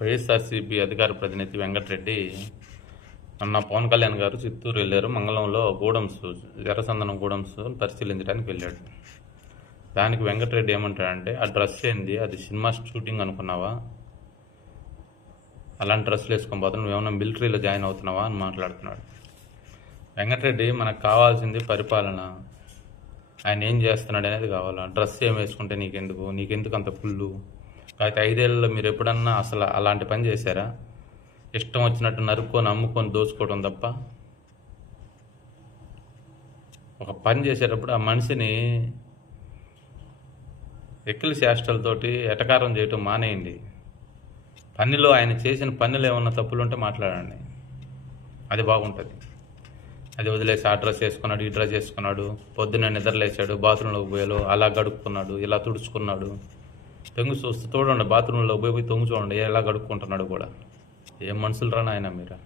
వైఎస్ఆర్సీపీ అధికార ప్రతినిధి వెంకటరెడ్డి మొన్న పవన్ కళ్యాణ్ గారు చిత్తూరు వెళ్ళారు. మంగళంలో గూడమ్స్, ఎర్రచందనం గూడమ్స్ పరిశీలించడానికి వెళ్ళాడు. దానికి వెంకటరెడ్డి ఏమంటాడంటే, ఆ డ్రెస్ ఏంది, అది సినిమా షూటింగ్ అనుకున్నావా? అలాంటి డ్రెస్సులు వేసుకొని పోతాను, నువ్వేమన్నా మిలిటరీలో జాయిన్ అవుతున్నావా అని మాట్లాడుతున్నాడు. వెంకటరెడ్డి, మనకు కావాల్సింది పరిపాలన. ఆయన ఏం చేస్తున్నాడు అనేది కావాలా. డ్రెస్ ఏం వేసుకుంటే నీకెందుకు అంత కుళ్ళు? కాకపోతే 5 ఏళ్లలో మీరు ఎప్పుడన్నా అసలు అలాంటి పని చేశారా? ఇష్టం వచ్చినట్టు నరుక్కొని అమ్ముకొని దోచుకోవడం తప్ప. ఒక పని చేసేటప్పుడు ఆ మనిషిని ఎక్కిలి చేష్టలతోటి ఎటకారం చేయటం మానేయండి. పనిలో ఆయన చేసిన పనులు ఏమన్నా తప్పులు ఉంటే మాట్లాడండి, అది బాగుంటుంది. అది వదిలేసి ఆ డ్రెస్ వేసుకున్నాడు, ఈ డ్రెస్ వేసుకున్నాడు, పొద్దున్న నిద్రలేసాడు, బాత్రూంలోకి పోయాడు, అలా గడుక్కున్నాడు, ఇలా తుడుచుకున్నాడు. తొంగి చూస్తూ చూడండి, బాత్రూంలోకి పోయి తొంగి చూడండి ఎలా గడుక్కుంటున్నాడు కూడా. ఏం మనుషులు రా నాయన మీరు.